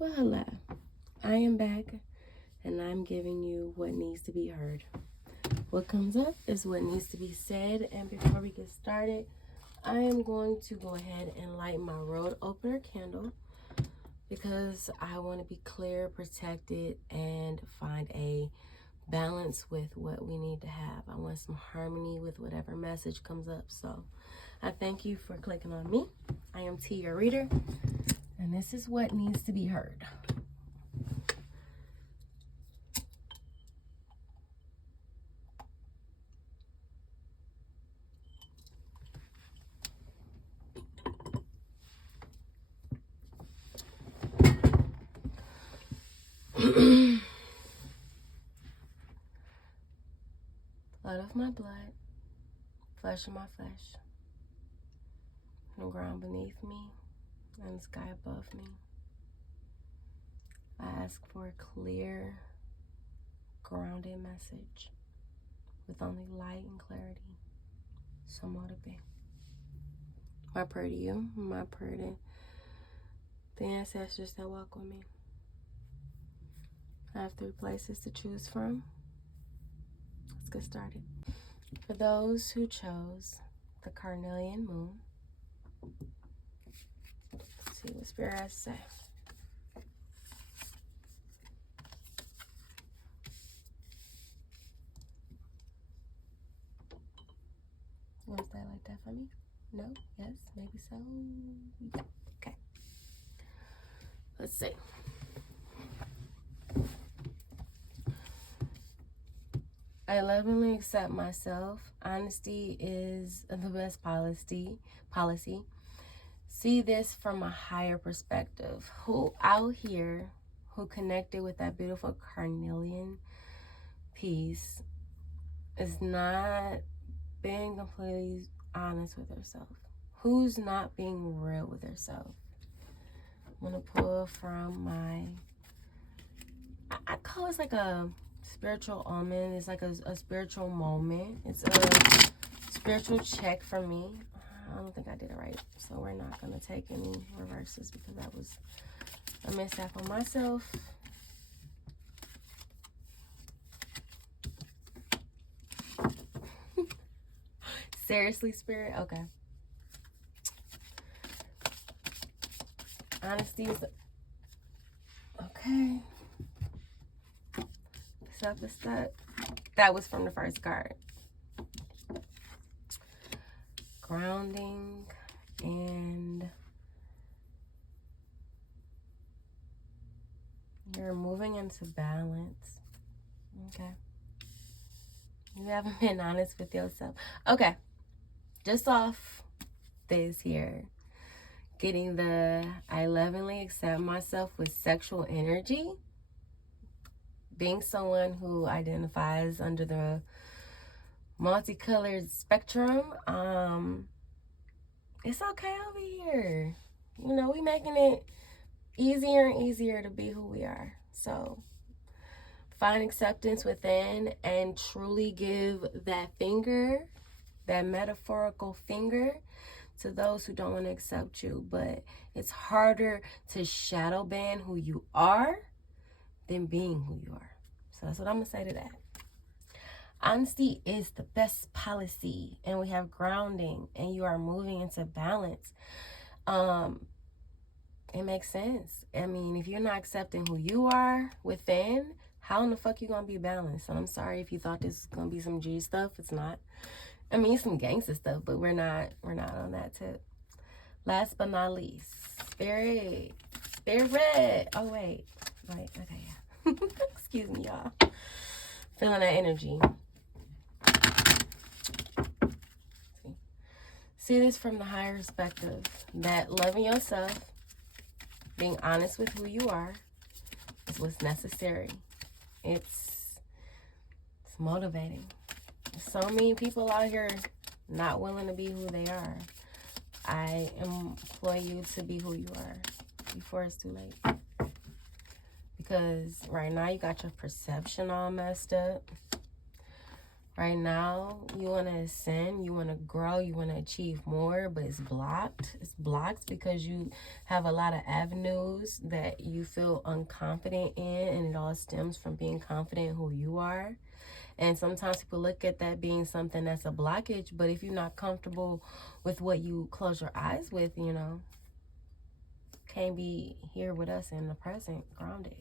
Well, hello. I am back and I'm giving you what needs to be heard. What comes up is what needs to be said. And before we get started, I am going to go ahead and light my road opener candle because I want to be clear, protected, and find a balance with what we need to have. I want some harmony with whatever message comes up. So I thank you for clicking on me. I am T, your reader, and this is what needs to be heard. Blood of my blood, flesh of my flesh, the ground beneath me, and the sky above me. I ask for a clear, grounded message with only light and clarity. So mote it be. My prayer to you, my prayer to the ancestors that walk with me. I have 3 places to choose from. Let's get started. For those who chose the carnelian moon, let's see what Spirit has to say. You want to stay like that for me? No? Yes? Maybe so? Yeah. Okay. Let's see. I lovingly accept myself. Honesty is the best policy. See this from a higher perspective. Who out here who connected with that beautiful carnelian piece is not being completely honest with herself? Who's not being real with herself? I'm gonna pull from my, I call it like a spiritual omen. It's like a spiritual moment. It's a spiritual check for me. I don't think I did it right, so we're not gonna take any reverses because that was a mishap on myself. Seriously, Spirit? Okay. Honesty is okay. Self-destruct. That was from the first card. Grounding and you're moving into balance. Okay. You haven't been honest with yourself. Okay. Just off this here. Getting the I lovingly accept myself with sexual energy. Being someone who identifies under the multicolored spectrum, it's okay over here. You know, we making it easier and easier to be who we are. So find acceptance within and truly give that finger, that metaphorical finger, to those who don't want to accept you. But it's harder to shadow ban who you are than being who you are. So that's what I'm going to say to that. Honesty is the best policy, and we have grounding, and you are moving into balance. It makes sense. I mean, if you're not accepting who you are within, how in the fuck you gonna be balanced? And I'm sorry if you thought this was gonna be some G stuff. It's not. I mean, it's some gangster stuff, but we're not on that tip. Last but not least, Spirit. Oh wait, okay, yeah. Excuse me, y'all. Feeling that energy. See this from the higher perspective, that loving yourself, being honest with who you are, is what's necessary. It's motivating. So many people out here not willing to be who they are. I implore you to be who you are before it's too late. Because right now you got your perception all messed up. Right now, you want to ascend, you want to grow, you want to achieve more, but it's blocked. It's blocked because you have a lot of avenues that you feel unconfident in, and it all stems from being confident in who you are. And sometimes people look at that being something that's a blockage, but if you're not comfortable with what you close your eyes with, you know, can't be here with us in the present, grounded.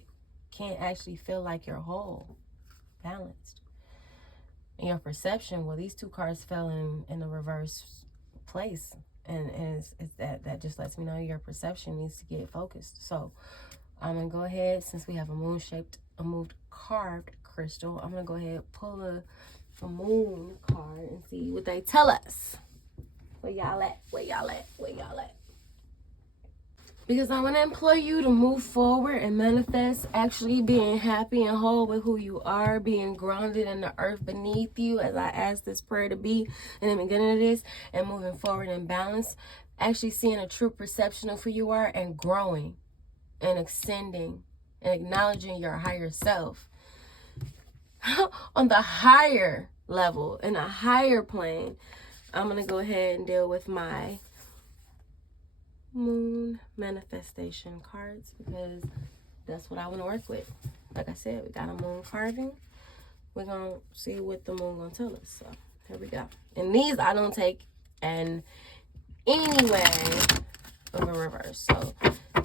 Can't actually feel like you're whole, balanced. And your perception, well, these two cards fell in a reverse place. And it's that just lets me know your perception needs to get focused. So I'm going to go ahead, since we have a moon carved crystal, I'm going to go ahead and pull a moon card and see what they tell us. Where y'all at? Where y'all at? Where y'all at? Because I want to implore you to move forward and manifest actually being happy and whole with who you are, being grounded in the earth beneath you, as I asked this prayer to be in the beginning of this, and moving forward in balance, actually seeing a true perception of who you are and growing and extending and acknowledging your higher self on the higher level, in a higher plane. I'm going to go ahead and deal with my moon manifestation cards because that's what I want to work with. Like I said, we got a moon carving. We're going to see what the moon going to tell us. So here we go. And these I don't take in any way of a reverse. So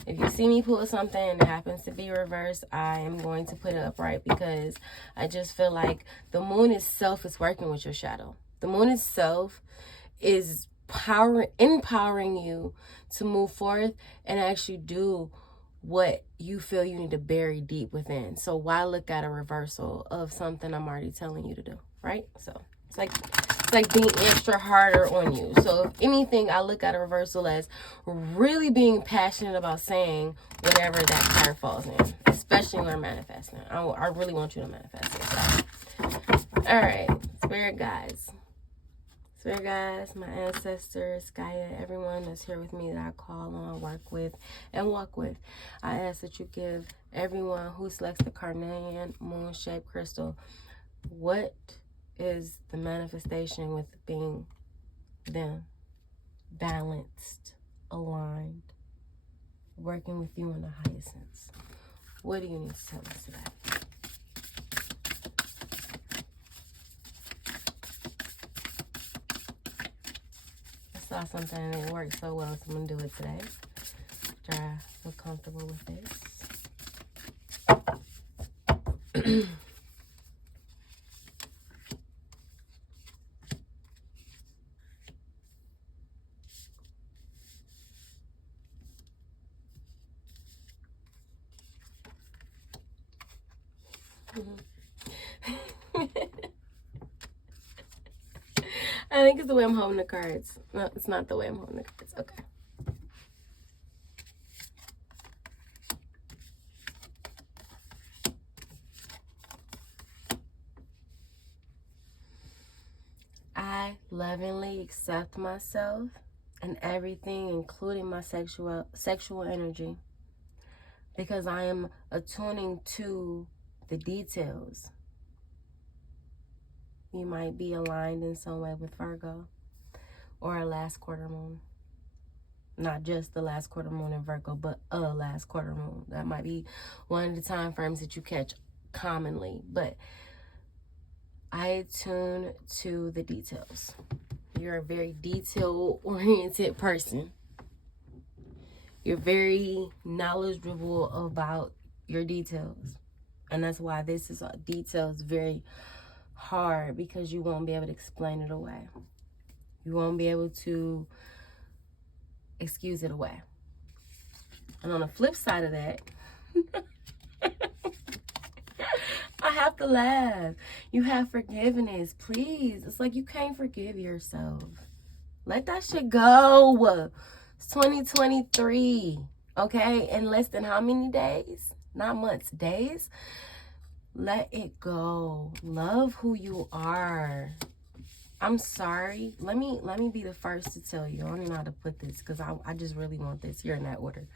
if you see me pull something and it happens to be reversed, I am going to put it upright because I just feel like the moon itself is working with your shadow. The moon itself is empowering you to move forth and actually do what you feel you need to bury deep within. So why look at a reversal of something I'm already telling you to do, right? So it's like being extra harder on you. So if anything, I look at a reversal as really being passionate about saying whatever that card falls in, especially when manifesting. I really want you to manifest it. So. All right, spirit guides. Spirit guides, my ancestors, Gaia, everyone that's here with me that I call on, work with, and walk with. I ask that you give everyone who selects the carnelian moon-shaped crystal, what is the manifestation with being them, balanced, aligned, working with you in the highest sense? What do you need to tell us today? Saw something and it worked so well, so I'm gonna do it today. Try to feel comfortable with this. I think it's the way I'm holding the cards. No, it's not the way I'm holding the cards. Okay. I lovingly accept myself and everything, including my sexual energy, because I am attuning to the details. You might be aligned in some way with Virgo or a last quarter moon. Not just the last quarter moon in Virgo, but a last quarter moon. That might be one of the time frames that you catch commonly. But I attune to the details. You're a very detail-oriented person. You're very knowledgeable about your details. And that's why this is details very hard, because you won't be able to explain it away. You won't be able to excuse it away. And on the flip side of that, I have to laugh. You have forgiveness. Please. It's like you can't forgive yourself. Let that shit go. It's 2023. Okay? In less than how many days? Not months, days. Let it go. Love who you are. I'm sorry. Let me be the first to tell you. I don't even know how to put this because I just really want this here in that order.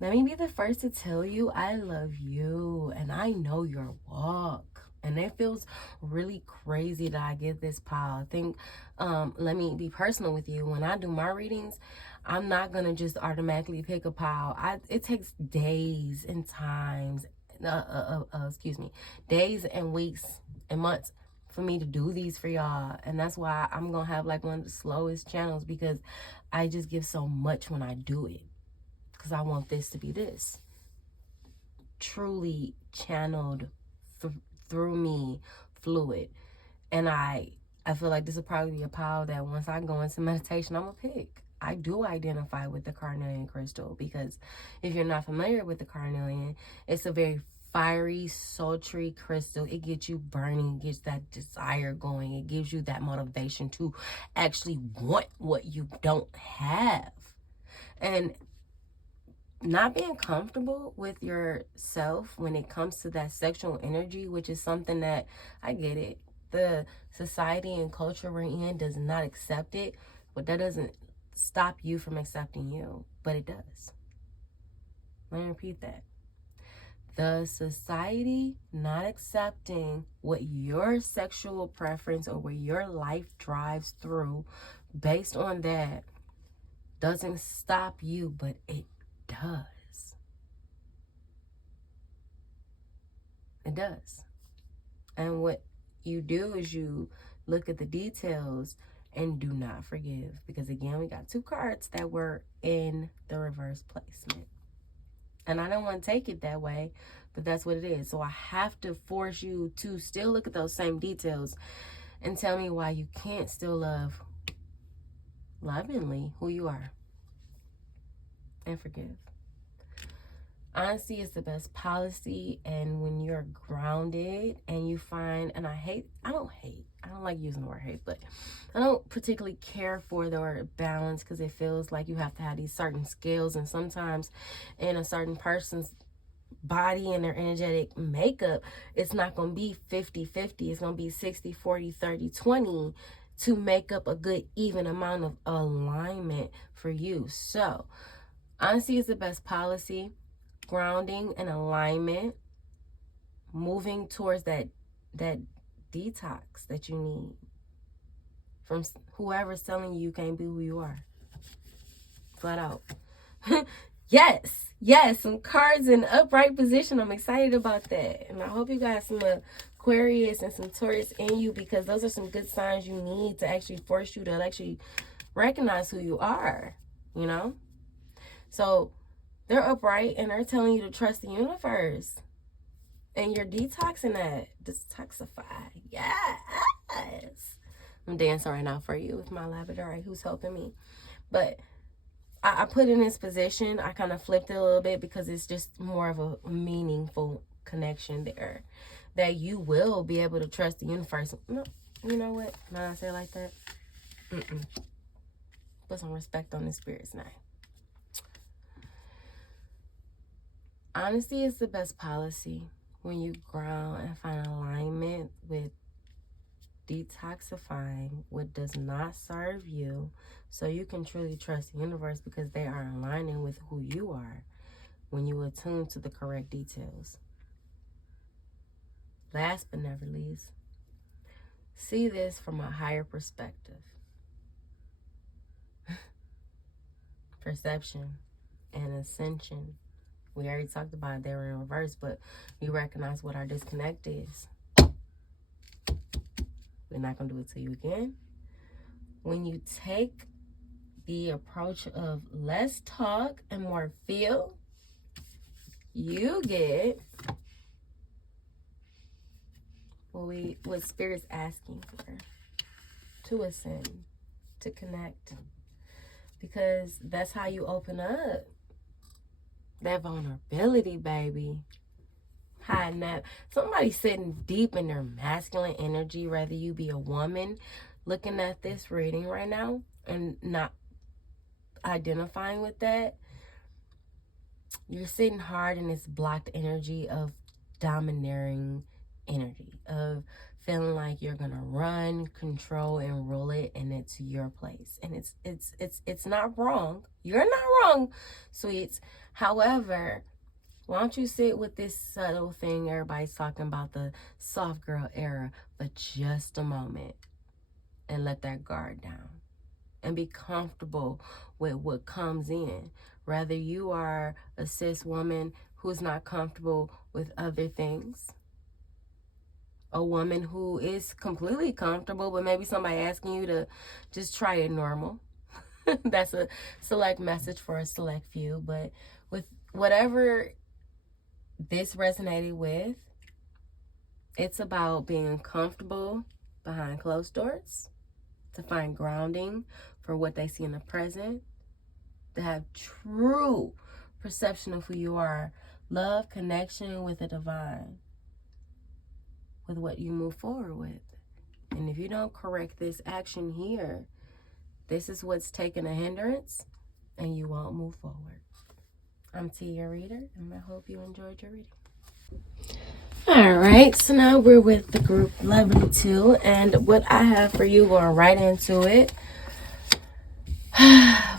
Let me be the first to tell you I love you and I know your walk. And it feels really crazy that I get this pile. I think, let me be personal with you. When I do my readings, I'm not going to just automatically pick a pile. It takes days and times, days and weeks and months for me to do these for y'all. And that's why I'm going to have like one of the slowest channels, because I just give so much when I do it. Because I want this to be this. Truly channeled through me, fluid. And I feel like this will probably be a pile that once I go into meditation, I'm going to pick. I do identify with the carnelian crystal, because if you're not familiar with the carnelian, it's a very fiery, sultry crystal. It gets you burning, gets that desire going. It gives you that motivation to actually want what you don't have. And not being comfortable with yourself when it comes to that sexual energy, which is something that, I get it, the society and culture we're in does not accept it, but that doesn't stop you from accepting you. But it does. Let me repeat that. The society not accepting what your sexual preference or what your life drives through based on that doesn't stop you, but it does. It does. And what you do is you look at the details and do not forgive. Because again, we got 2 cards that were in the reverse placement. And I don't want to take it that way, but that's what it is. So I have to force you to still look at those same details and tell me why you can't still love lovingly who you are and forgive. Honesty is the best policy, and when you're grounded and you find, and I don't like using the word hate, but I don't particularly care for the word balance, because it feels like you have to have these certain scales, and sometimes in a certain person's body and their energetic makeup, it's not going to be 50-50, it's going to be 60-40, 30-20 to make up a good even amount of alignment for you. So honesty is the best policy. Grounding and alignment, moving towards that detox that you need from whoever's telling you can't be who you are. Flat out. Yes, some cards in upright position. I'm excited about that. And I hope you got some Aquarius and some Taurus in you, because those are some good signs you need to actually force you to actually recognize who you are, you know? So they're upright and they're telling you to trust the universe. And you're detoxing that. Detoxify. Yes. I'm dancing right now for you with my labradorite who's helping me. But I put in this position. I kind of flipped it a little bit because it's just more of a meaningful connection there. That you will be able to trust the universe. No, you know what? Not I say it like that. Put some respect on the spirit's name. Honesty is the best policy when you ground and find alignment with detoxifying what does not serve you, so you can truly trust the universe, because they are aligning with who you are when you attune to the correct details. Last but never least, see this from a higher perspective. Perception and ascension. We already talked about it, they were in reverse, but you recognize what our disconnect is. We're not going to do it to you again. When you take the approach of less talk and more feel, you get what Spirit's asking for. To ascend, to connect. Because that's how you open up. That vulnerability, baby. Hiding that. Somebody sitting deep in their masculine energy, whether you be a woman looking at this reading right now and not identifying with that, you're sitting hard in this blocked energy of domineering energy, of feeling like you're gonna run, control, and rule it, and it's your place. And it's not wrong. You're not wrong, sweets. However, Why don't you sit with this subtle thing? Everybody's talking about the soft girl era for just a moment and let that guard down and be comfortable with what comes in. Whether you are a cis woman who's not comfortable with other things, a woman who is completely comfortable, but maybe somebody asking you to just try it normal. That's a select message for a select few. But with whatever this resonated with, it's about being comfortable behind closed doors, to find grounding for what they see in the present, to have true perception of who you are, love, connection with the divine, with what you move forward with. And if you don't correct this action here, this is what's taking a hindrance and you won't move forward. I'm T, your reader, and I hope you enjoyed your reading. All right, so now we're with the group Lovely 2, and what I have for you, going right into it,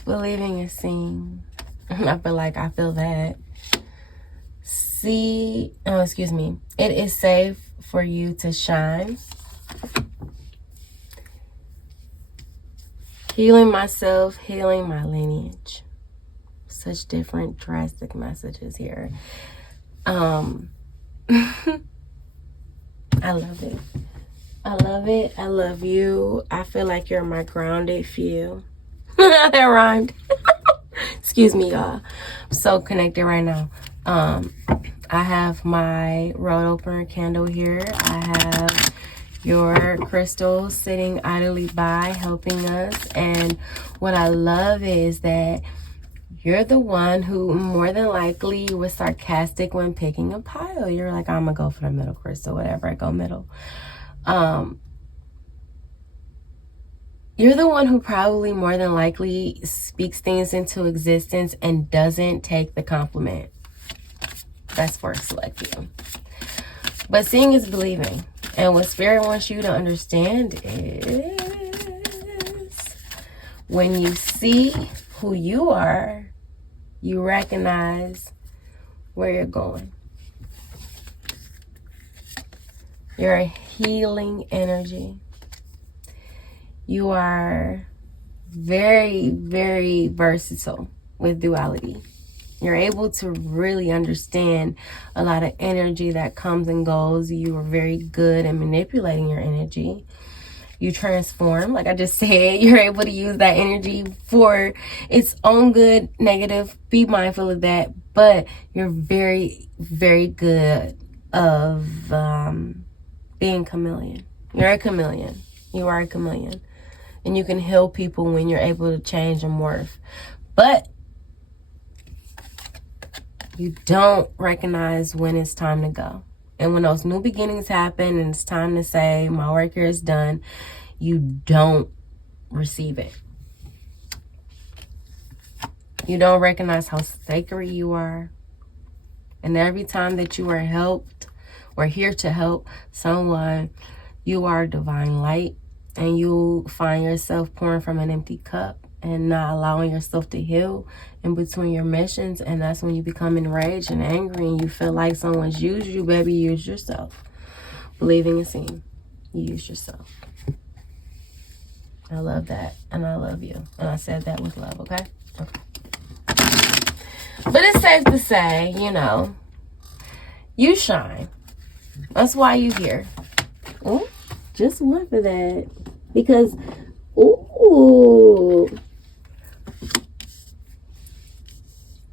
believing is seeing. I feel that. It is safe for you to shine. Healing myself, healing my lineage. Such different drastic messages here. I love it. I love it. I love you. I feel like you're my grounded few. That rhymed. Excuse me, y'all. I'm so connected right now. I have my road opener candle here. I have your crystal sitting idly by, helping us. And what I love is that you're the one who more than likely was sarcastic when picking a pile. You're like, I'm gonna go for the middle crystal, whatever, I go middle. You're the one who probably more than likely speaks things into existence and doesn't take the compliment. That's for a select few. But seeing is believing. And what Spirit wants you to understand is when you see who you are, you recognize where you're going. You're a healing energy. You are very, very versatile with duality. You're able to really understand a lot of energy that comes and goes. You are very good at manipulating your energy. You transform, like I just said. You're able to use that energy for its own good, negative. Be mindful of that. But you're very, very good of being chameleon. You're a chameleon. You are a chameleon. And you can heal people when you're able to change and morph. But you don't recognize when it's time to go. And when those new beginnings happen and it's time to say, my work here is done, you don't receive it. You don't recognize how sacred you are. And every time that you are helped or here to help someone, you are divine light. And you find yourself pouring from an empty cup and not allowing yourself to heal in between your missions. And that's when you become enraged and angry and you feel like someone's used you. Baby, use yourself. Believing and seeing. You use yourself. I love that. And I love you. And I said that with love, okay? Okay. But it's safe to say, you shine. That's why you're here. Ooh, just one for that. Because, ooh.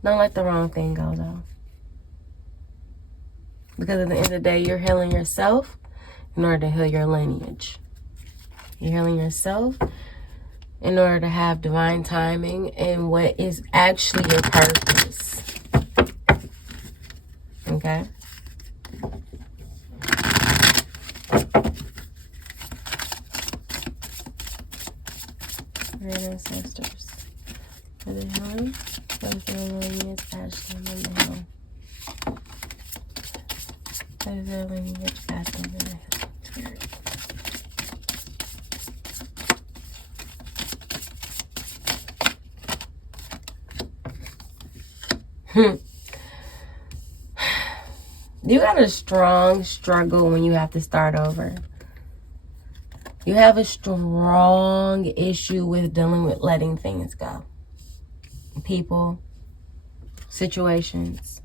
Don't let the wrong thing go, though. Because at the end of the day, you're healing yourself in order to heal your lineage. You're healing yourself in order to have divine timing and what is actually your purpose. Okay? Great ancestors. For the healing, for the lineage, asking in the hill. For the lineage, asking in the hill. You got a strong struggle when you have to start over. You have a strong issue with dealing with letting things go. People, situations.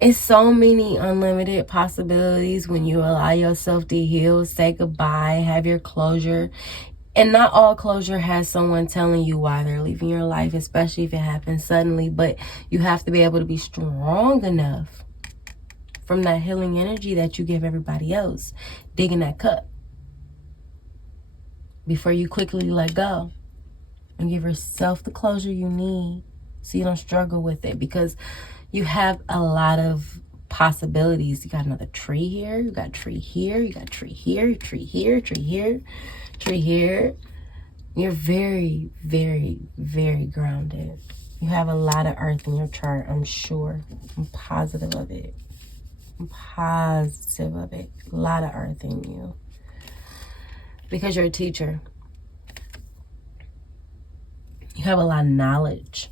It's so many unlimited possibilities when you allow yourself to heal, say goodbye, have your closure. And not all closure has someone telling you why they're leaving your life, especially if it happens suddenly. But you have to be able to be strong enough from that healing energy that you give everybody else, digging that cup, before you quickly let go and give yourself the closure you need so you don't struggle with it. Because you have a lot of possibilities. You got another tree here, you got a tree here, you got a tree here, tree here, tree here, tree here. You're very, very, very grounded. You have a lot of earth in your chart, I'm sure. I'm positive of it. I'm positive of it. A lot of earth in you. Because you're a teacher. You have a lot of knowledge.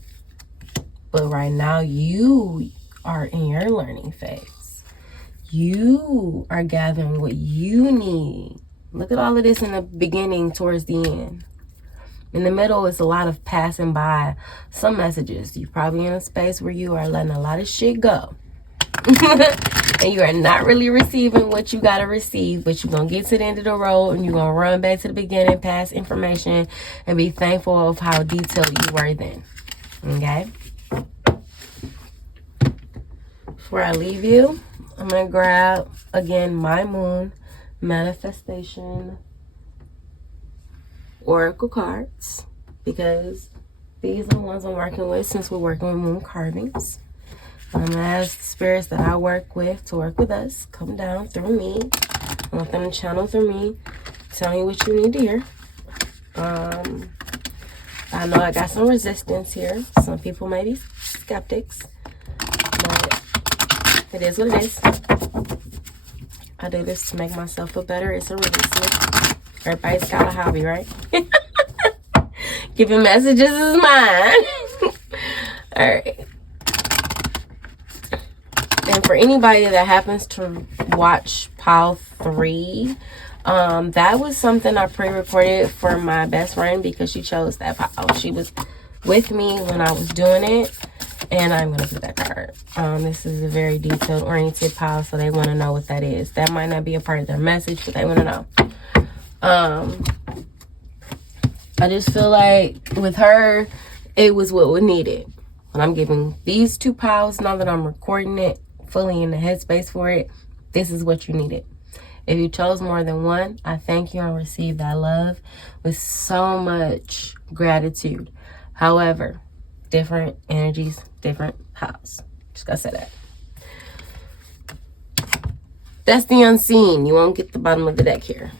But right now, you are in your learning phase. You are gathering what you need. Look at all of this in the beginning towards the end. In the middle, it's a lot of passing by some messages. You're probably in a space where you are letting a lot of shit go. And you are not really receiving what you got to receive. But you're going to get to the end of the road and you're going to run back to the beginning, pass information, and be thankful of how detailed you were then. Okay? Before I leave you, I'm going to grab, again, my moon manifestation oracle cards, because these are the ones I'm working with since we're working with moon carvings. I'm going to ask the spirits that I work with to work with us, come down through me. I want them to channel through me, tell me what you need to hear. I know I got some resistance here. Some people may be skeptics, but it is what it is. I do this to make myself feel better. It's a release. Everybody's got a hobby, right? Giving messages is mine. All right. And for anybody that happens to watch Pile 3, that was something I pre-recorded for my best friend because she chose that pile. She was with me when I was doing it. And I'm going to put that card. This is a very detailed-oriented pile, so they want to know what that is. That might not be a part of their message, but they want to know. I just feel like with her, it was what was needed. When I'm giving these two piles, now that I'm recording it, fully in the headspace for it, this is what you needed. If you chose more than one, I thank you and receive that love with so much gratitude. However, different energies, different piles. Just gotta say that. That's the unseen. You won't get the bottom of the deck here.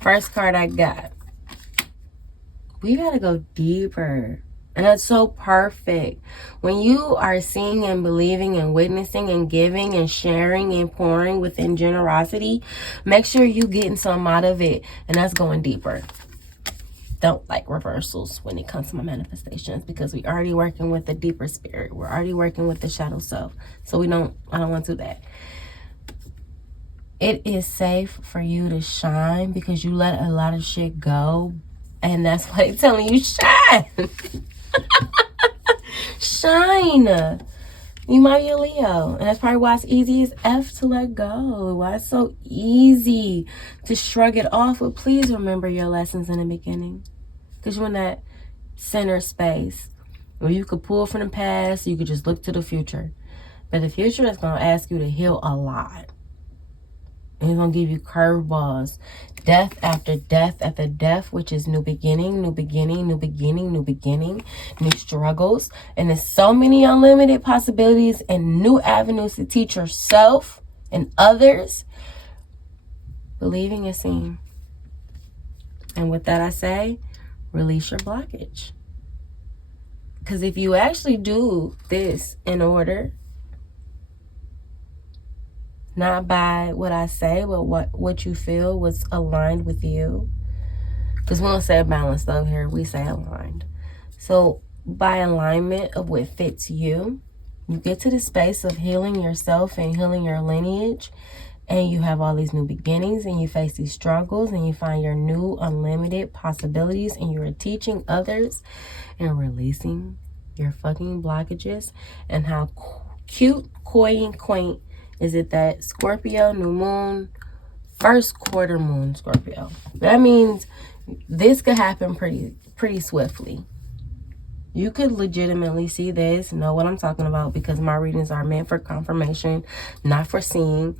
First card I got. We gotta go deeper. And that's so perfect. When you are seeing and believing and witnessing and giving and sharing and pouring within generosity, make sure you're getting some out of it. And that's going deeper. Don't like reversals when it comes to my manifestations, because we're already working with the deeper spirit. We're already working with the shadow self. So I don't want to do that. It is safe for you to shine because you let a lot of shit go. And that's why they're telling you shine. Shine. You might be a Leo. And that's probably why it's easy as F to let go. Why it's so easy to shrug it off. But please remember your lessons in the beginning. Because you're in that center space where you could pull from the past. You could just look to the future. But the future is going to ask you to heal a lot. And it's going to give you curveballs. Death after death after death, which is new beginning, new beginning, new beginning, new beginning, new struggles. And there's so many unlimited possibilities and new avenues to teach yourself and others. Believing is seeing. And with that I say, release your blockage. Because if you actually do this in order, not by what I say, but what you feel was aligned with you. Because we don't say balanced though here. We say aligned. So by alignment of what fits you, You get to the space of healing yourself and healing your lineage, and you have all these new beginnings, and you face these struggles, and you find your new unlimited possibilities, and you are teaching others and releasing your fucking blockages. And how cute, coy, and quaint is it that Scorpio, new moon, first quarter moon Scorpio. That means this could happen pretty swiftly. You could legitimately see this, know what I'm talking about, because my readings are meant for confirmation, not for seeing.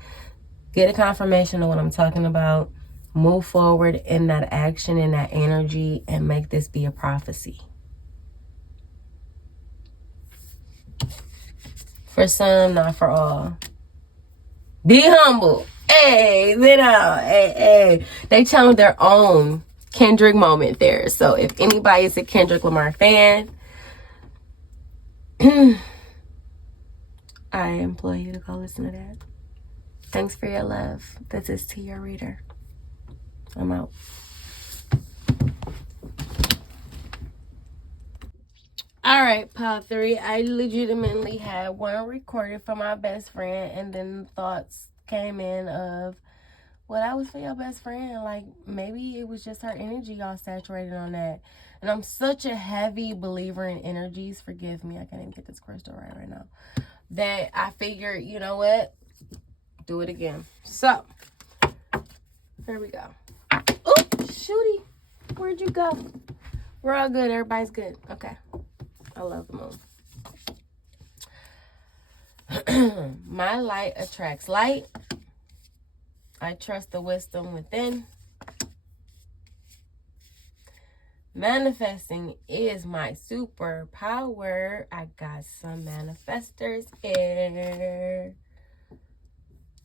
Get a confirmation of what I'm talking about. Move forward in that action, in that energy, and make this be a prophecy. For some, not for all. Be humble. Hey, sit down. Hey. They channeled their own Kendrick moment there. So if anybody is a Kendrick Lamar fan, I implore you to go listen to that. Thanks for your love. This is To Your Reader. I'm out. All right, pile 3. I legitimately had one recorded for my best friend, and then thoughts came in of, well, that was for your best friend. Like, maybe it was just her energy y'all saturated on that. And I'm such a heavy believer in energies. Forgive me, I can't even get this crystal right now. That I figured, you know what? Do it again. So, here we go. Oh, shooty. Where'd you go? We're all good. Everybody's good. Okay. I love the moon. My light attracts light. I trust the wisdom within. Manifesting is my superpower. I got some manifestors here.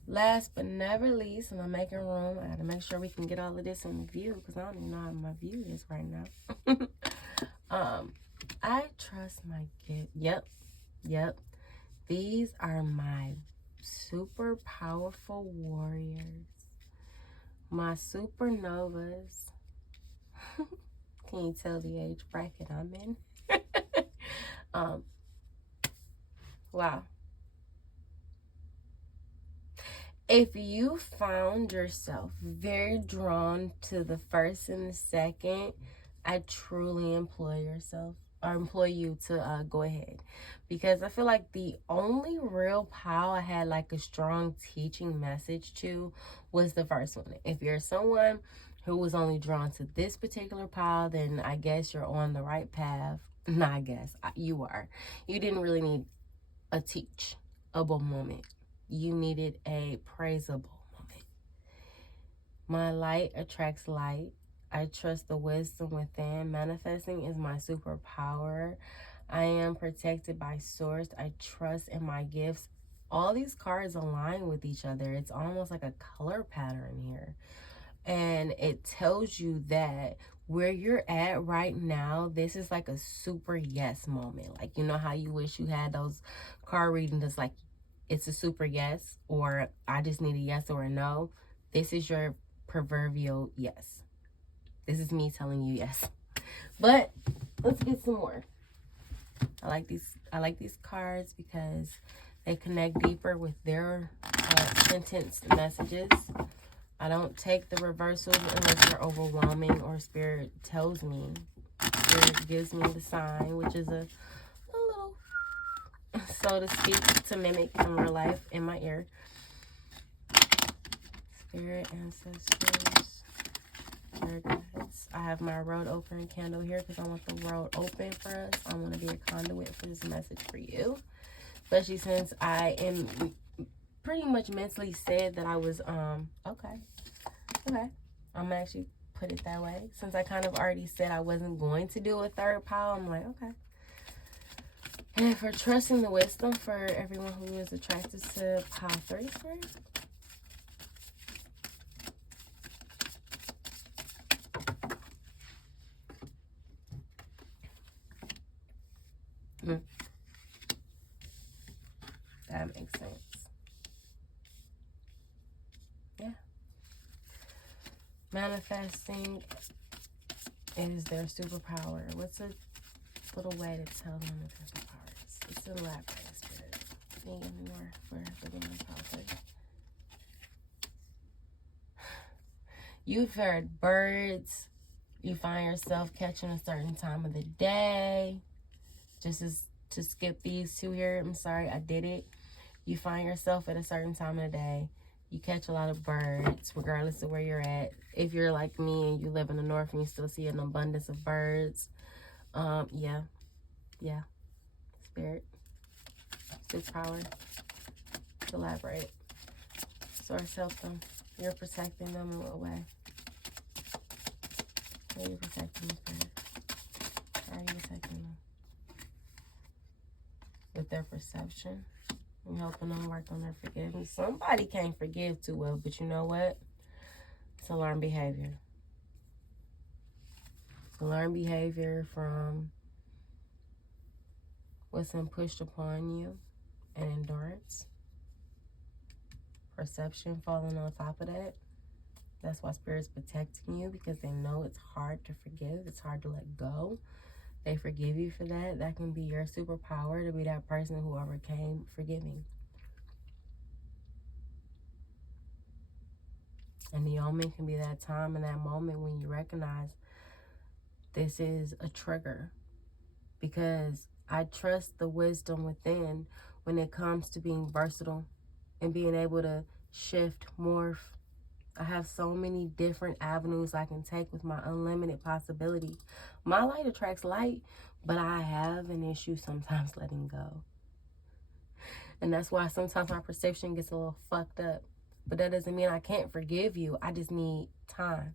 Last but never least, and I'm making room. I gotta make sure we can get all of this in view, because I don't even know how my view is right now. I trust my gift. Yep. These are my super powerful warriors. My supernovas. Can you tell the age bracket I'm in? Wow. If you found yourself very drawn to the first and the second, I truly implore you to go ahead, because I feel like the only real pile I had like a strong teaching message to was the first one. If you're someone who was only drawn to this particular pile, then I guess you're on the right path. Not I guess, you are. You didn't really need a teachable moment. You needed a praisable moment. My light attracts light. I trust the wisdom within. Manifesting is my superpower. I am protected by source. I trust in my gifts. All these cards align with each other. It's almost like a color pattern here. And it tells you that where you're at right now, this is like a super yes moment. Like, you know how you wish you had those card readings that's like, it's a super yes, or I just need a yes or a no. This is your proverbial yes. This is me telling you yes. But let's get some more. I like these cards because they connect deeper with their sentenced messages. I don't take the reversals unless they're overwhelming or Spirit tells me. Spirit gives me the sign, which is a little, so to speak, to mimic in real life in my ear. Spirit, ancestors, spirit guides. I have my road opening candle here because I want the road open for us. I want to be a conduit for this message for you, especially since I am pretty much mentally said that I was okay. I'm actually put it that way, since I kind of already said I wasn't going to do a third pile. I'm like, okay. And for trusting the wisdom for everyone who is attracted to pile 3, right? That makes sense. Yeah. Manifesting is their superpower. What's a little way to tell them that their superpower is? It's elaborate, Spirit. See anymore for the process. You've heard birds. You find yourself catching a certain time of the day. Just as to skip these two here. I'm sorry, I did it. You find yourself at a certain time of the day. You catch a lot of birds, regardless of where you're at. If you're like me and you live in the north and you still see an abundance of birds, yeah, spirit, six power, elaborate. Source, help them. You're protecting them in what way? How are you protecting them, spirit? How are you protecting them? With their perception. I'm helping them work on their forgiveness. Somebody can't forgive too well, but you know what? It's a learned behavior. It's a learned behavior from what's been pushed upon you, and endurance. Perception falling on top of that. That's why Spirit's protecting you, because they know it's hard to forgive. It's hard to let go. They forgive you for that. That can be your superpower, to be that person who overcame forgiving. And the omen can be that time and that moment when you recognize this is a trigger. Because I trust the wisdom within when it comes to being versatile and being able to shift, morph. I have so many different avenues I can take with my unlimited possibility. My light attracts light, but I have an issue sometimes letting go. And that's why sometimes my perception gets a little fucked up. But that doesn't mean I can't forgive you. I just need time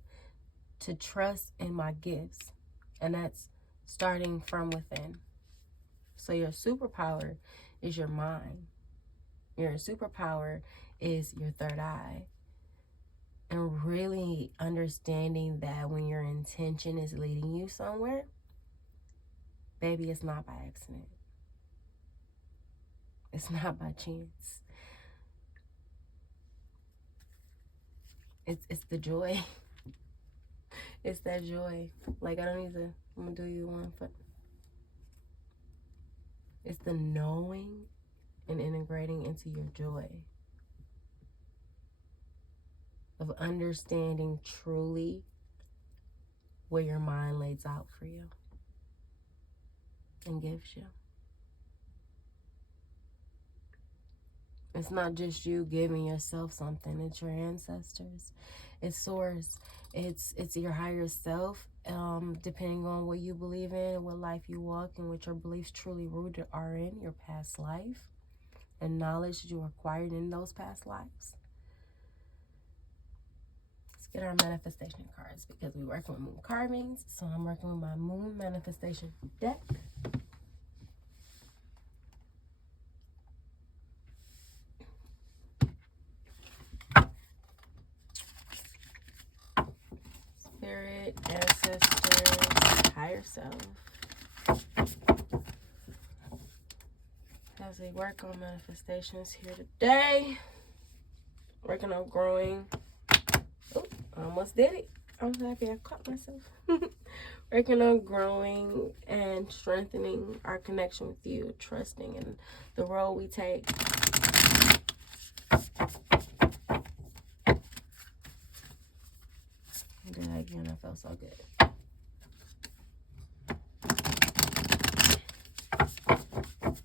to trust in my gifts. And that's starting from within. So your superpower is your mind. Your superpower is your third eye. And really understanding that when your intention is leading you somewhere, baby, it's not by accident. It's not by chance. It's the joy. It's that joy. Like, I don't need to, I'm gonna do you one, but it's the knowing and integrating into your joy. Of understanding truly what your mind lays out for you and gives you. It's not just you giving yourself something. It's your ancestors. It's source. It's your higher self. Depending on what you believe in, what life you walk, and what your beliefs truly rooted are in, your past life, and knowledge that you acquired in those past lives. Let's get our manifestation cards, because we're working with moon carvings. So I'm working with my moon manifestation deck. Spirit, ancestors, higher self. As we work on manifestations here today, working on growing. Oh, I almost did it. I'm happy I caught myself. Working on growing and strengthening our connection with you, trusting in the role we take. I did that again. I felt so good.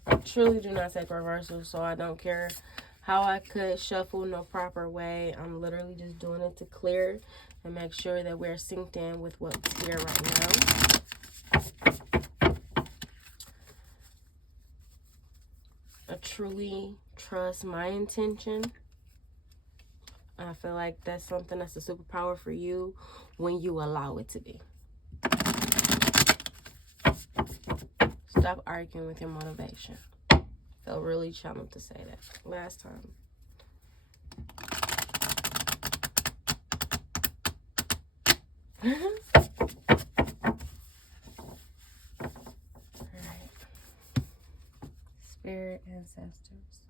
I truly do not take reversals, so I don't care how I could shuffle no proper way. I'm literally just doing it to clear and make sure that we're synced in with what's here right now. I truly trust my intention. I feel like that's something that's a superpower for you when you allow it to be. Stop arguing with your motivation. Felt really challenged to say that last time. Alright. Spirit, ancestors,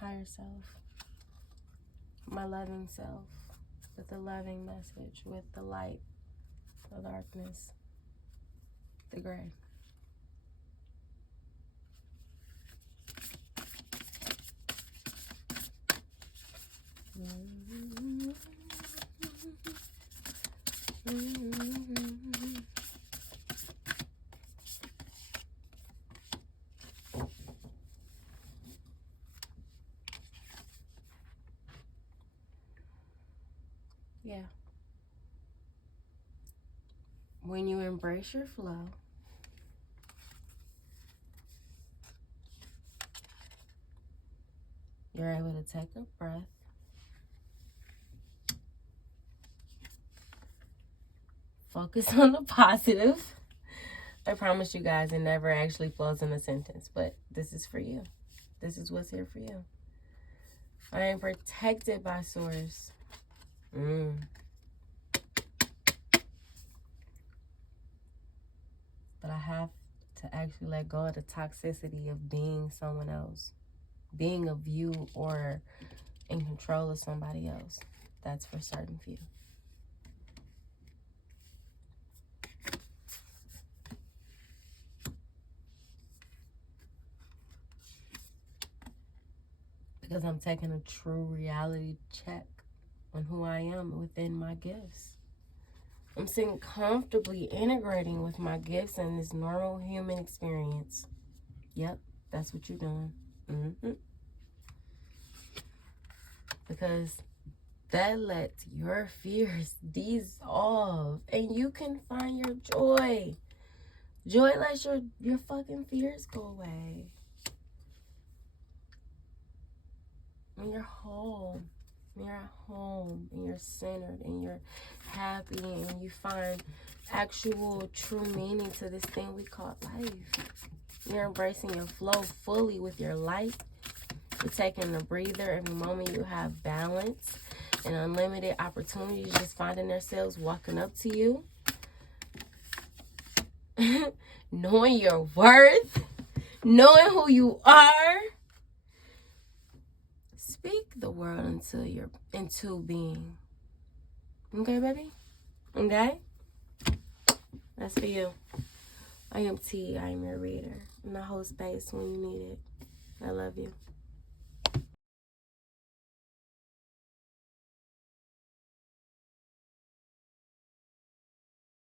higher self, my loving self, with the loving message, with the light, the darkness, the gray. Yeah. When you embrace your flow, you're able to take a breath, focus on the positive. I promise you guys it never actually flows in a sentence, but this is for you. This is what's here for you. I am protected by Source. But I have to actually let go of the toxicity of being someone else, being a view or in control of somebody else. That's for certain few. Because I'm taking a true reality check on who I am within my gifts. I'm sitting comfortably integrating with my gifts and this normal human experience. Yep, that's what you're doing. Because that lets your fears dissolve and you can find your joy. Joy lets your fucking fears go away. When you're whole, when you're at home and you're centered and you're happy and you find actual true meaning to this thing we call life. You're embracing your flow fully with your light. You're taking a breather every moment. You have balance and unlimited opportunities just finding themselves walking up to you. Knowing your worth. Knowing who you are. Speak the world into being. Okay, baby? Okay? That's for you. I am T. I am your reader. And I hold space when you need it. I love you.